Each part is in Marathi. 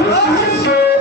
Brasil!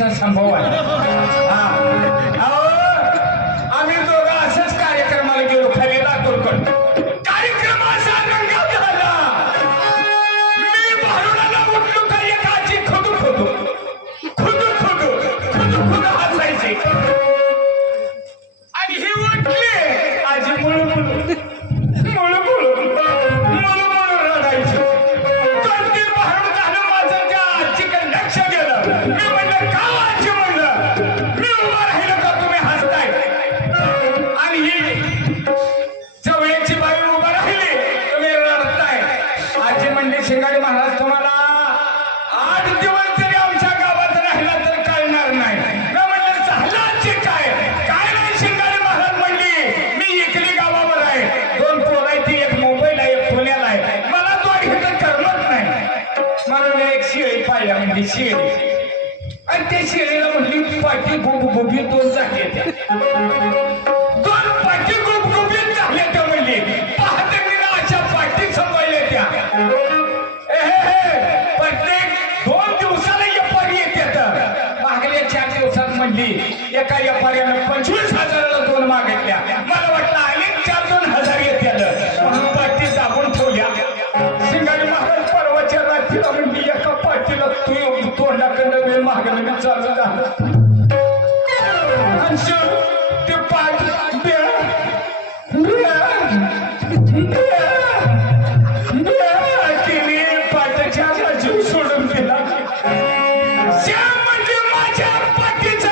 那三包吧。म्हणून एक शेळी पाहिला म्हणजे शेळी आणि त्या शेळीला म्हणली पाठी गुबगुबी दोन झाले दोन पाठी गुबगुबी झाल्या त्या म्हणली. पाहते मी अशा पाठी संभाळल्या त्या. प्रत्येक दोन दिवसाला यपारी येते मागल्या चार दिवसात म्हणली एका यपाऱ्यानं सोडून दिला श्याम म्हणजे माझ्या पाठीचा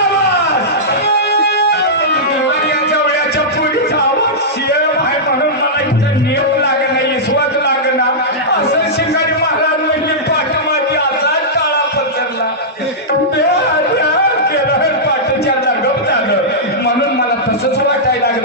आवाज म्हणून मला इथं नेऊ लागणार इसवाच लागणार असं शिंगाडी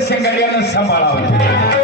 सिंगड्यानं सांभाळावं.